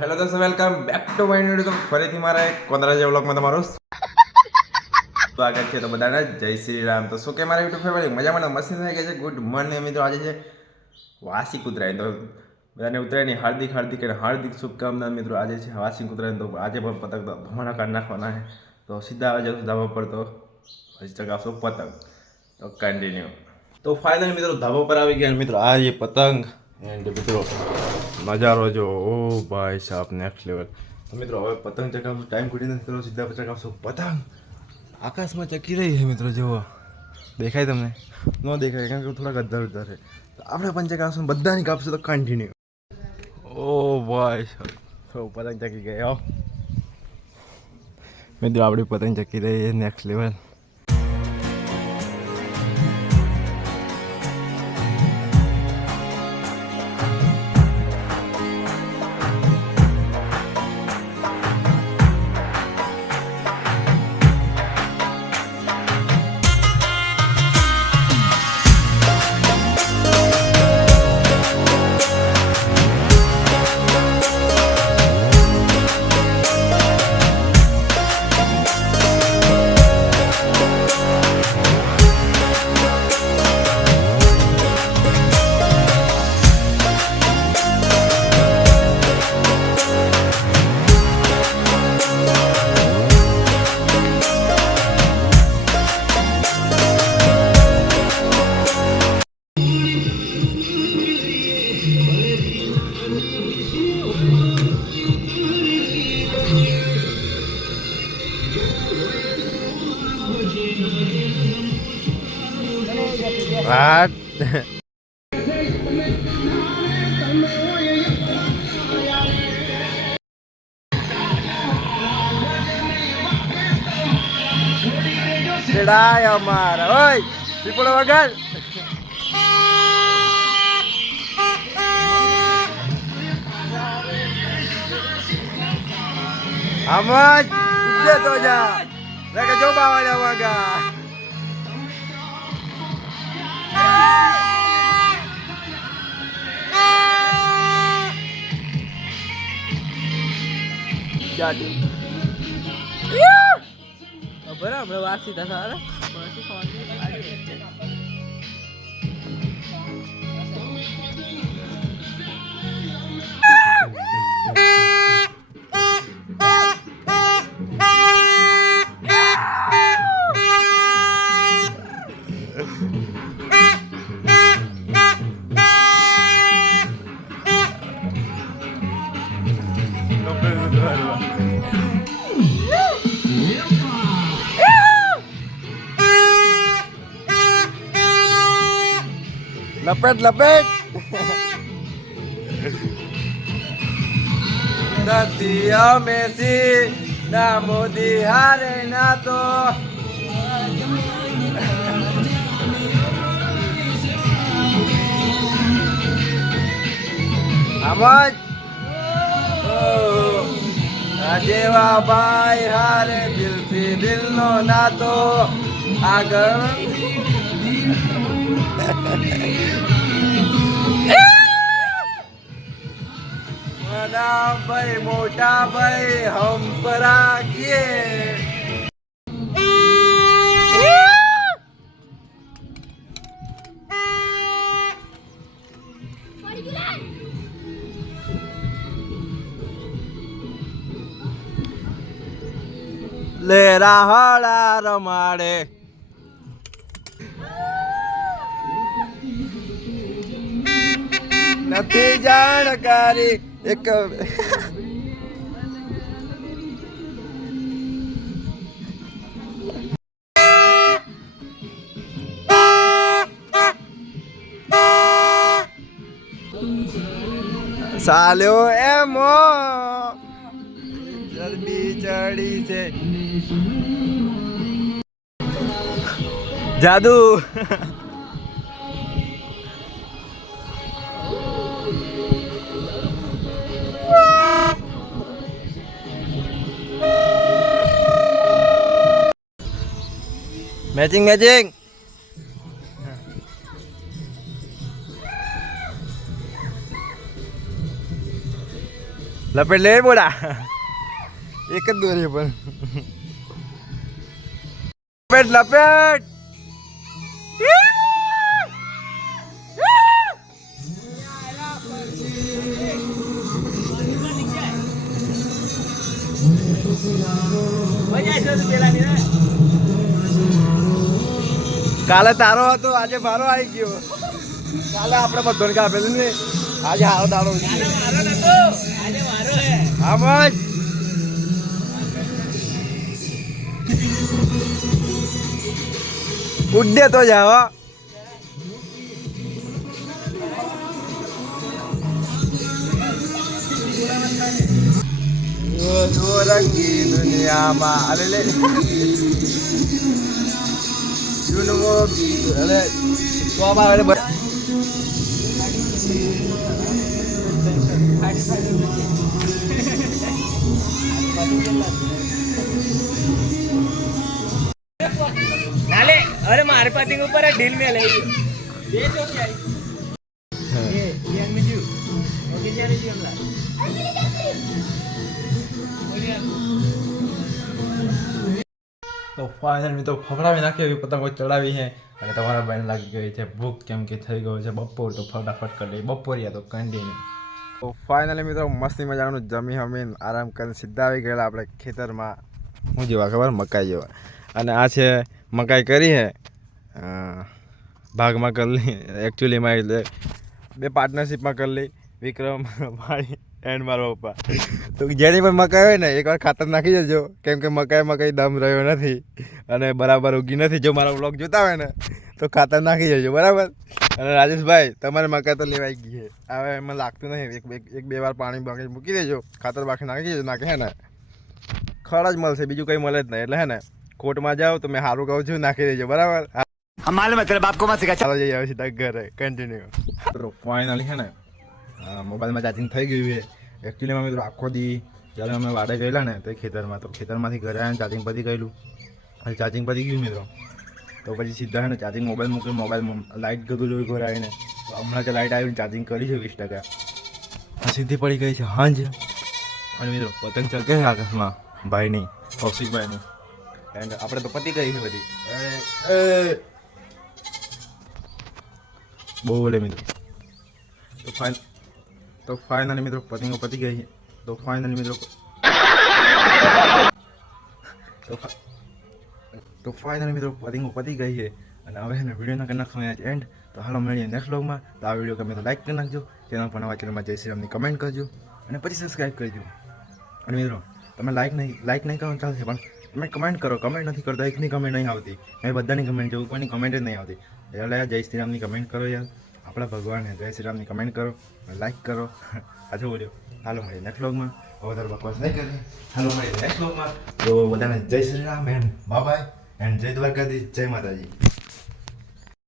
Hello દોસ્તો, welcome back to my new તો ફરીથી મારા એક કોંદરાજા વ્લોગમાં તમારું સ્વાગત છે. તો બધાને જય શ્રી રામ. તો શું કે મારા યુટ્યુબ ફેમિલી મજામાં મસ્તી થઈ ગઈ છે. ગુડ મોર્નિંગ મિત્રો. આજે છે વાર્ષિક ઉત્તરાયણ. તો બધાને ઉત્તરાયણની હાર્દિક હાર્દિક અને હાર્દિક શુભકામના મિત્રો. આજે છે વાર્ષિક ઉત્તરાયણ. તો આજે પણ પતંગ તો ધમાણા કાઢી નાખવાના છે. તો સીધા આવે છે ધાબા પર. તો હજી ચગાવશો પતંગ. તો કન્ટિન્યુ. તો ફાઇનલી મિત્રો ધાબા પર આવી ગયા મિત્રો. આ જે પતંગ એન્ડ મિત્રો નજારો જો, ઓ ભાઈ સાહેબ નેક્સ્ટ લેવલ. તો મિત્રો હવે પતંગ ચગાવશું. ટાઈમ ઘટી નથી કરો, સીધા ચગાવશું પતંગ. આકાશમાં ચકી રહી છે મિત્રો. જુઓ, દેખાય તમને? ન દેખાય કારણ કે થોડાક અધર ઉધર છે. તો આપણે પણ ચગાવશું, બધાની કાપશું. તો કન્ટિન્યુ. ઓ ભાઈ સાહેબ પતંગ ચકી ગયા મિત્રો. આપણી પતંગ ચકી રહી છે નેક્સ્ટ લેવલ. વાત ચડાય અમારા. ઓય પીપળો વગર આમાં જ તો જા કે જો બાવાળા વાગા બરાબર વાસી થશે. અરે લપેટ લપેટ નથી અમે સી ના મોદી હારે ના તો આમાં જેવા ભાઈ હારે દિલથી દિલનો નાતો આગળ નાના ભાઈ મોટા ભાઈ હમ પર રાખીએ. લે રાહડા રમાડે નથી જાણકારી એક સાલ્યો એમો ચરબી ચડી છે જાદુ. Matching matching. લપેટ લે બોડા એક જ દોરી પણ લપેટ લપેટ કાલે તારો હતો આજે મારો આવી ગયો કાલે આપણે બધોને કાપેલું ને આજે હારો દાડો આમ જ ઉડે તો જાવ રંગી દુનિયામાં અરે લે अरे मारे पाती के ऊपर डील में ले ये तो क्या ये में जो ओके जा रही थी हमरा તો ફાઇનલ મિત્રો ફફડાવી નાખી એવી પતંગો ચડાવી છે અને તમારા બેન લાગી ગઈ છે ભૂખ કેમ કે થઈ ગયો છે બપોર તો ફટાફટ કરી લઈ બપોરિયા તો કન્ટિન્યુ તો ફાઇનલી મિત્રો મસ્તી મજાનું જમી હમીન આરામ કરીને સીધા આવી ગયેલા આપણે ખેતરમાં શું જેવા ખબર મકાઈ જેવા અને આ છે મકાઈ કરી છે ભાગમાં કરી લઈ એકચ્યુઅલીમાં એટલે બે પાર્ટનરશિપમાં કરી લઈ વિક્રમ ભાઈ એન્ડ મારો પપ્પા તો જેની પણ મકાઈ હોય ને એકવાર ખાતર નાખી દેજો કેમ કે મકાઈ દમ રહ્યો નથી અને બરાબર ઉગી નથી જો મારો વ્લોગ જોતા હોય ને તો ખાતર નાખી દેજો બરાબર અને રાજેશભાઈ તમારે મકાઈ તો લેવાઈ ગઈ છે હવે એમાં લાગતું નહીં એક બે વાર પાણી બાકી મૂકી દેજો ખાતર બાકી નાખી દેજો નાખે હે ને ખડ જ મળશે બીજું કંઈ મળે જ નહીં એટલે હે ને કોર્ટમાં જાઓ તો મેં સારું કહું છું નાખી દેજો બરાબર ચાલો જઈએ હવે સીધા ઘરે કન્ટિન્યુ ફાઇનલી છે ને મોબાઈલમાં ચાર્જિંગ થઈ ગયું છે એકચ્યુઅલીમાં મિત્રો આખો દી જ્યારે અમે વાડે ગયેલા ને તો ખેતરમાં તો ખેતરમાંથી ઘરે આવીને ચાર્જિંગ પતી ગયેલું અને ચાર્જિંગ પતી ગયું મિત્રો તો પછી સીધા ને ચાર્જિંગ મોબાઈલ મૂકી મોબાઈલ લાઇટ ગતું જોયું ઘરે આવીને તો હમણાં કે લાઇટ આવીને ચાર્જિંગ કરી છે 20% સીધી પડી ગઈ છે હાંજ અને મિત્રો પતંગ ચગે છે આકાશમાં ભાઈની કૌશિકભાઈની એન્ડ આપણે તો પતી ગઈ છે બધી બહુ બોલે મિત્રો તો ફાઇનલી મિત્રો પતંગો પતી ગઈ છે તો ફાઇનલી મિત્રો પતંગો પતી ગઈ છે અને હવે એને વિડીયોના કરી નાખવા છે એન્ડ તો હાલો મળીએ નેક્સ્ટ વ્લોગમાં તો આ વિડીયો ગમે તો લાઈક કરી નાખજો ચેનલ પર નવા ચેનલમાં જય શ્રી રામની કમેન્ટ કરજો અને પછી સબસ્ક્રાઈબ કરજો અને મિત્રો તમે લાઈક નહીં કરો ચાલશે પણ તમે કમેન્ટ કરો કમેન્ટ નથી કરતા એકની કમેન્ટ નહીં આવતી મેં બધાની કમેન્ટ જોઉં કોઈની કમેન્ટ જ નહીં આવતી એટલે જય શ્રી રામની કમેન્ટ કરો યાર આપણા ભગવાન જય શ્રી રામની કમેન્ટ કરો લાઈક કરો આજે બોલ્યો હાલો મળીએ નેક્સ્ટ વ્લોગમાં વધારે બકવાસ નહીં કરીએ હાલો મળીએ નેક્સ્ટ વ્લોગમાં તો બધાને જય Shri Ram and bye bye and જય દ્વારકાધીશ જય માતાજી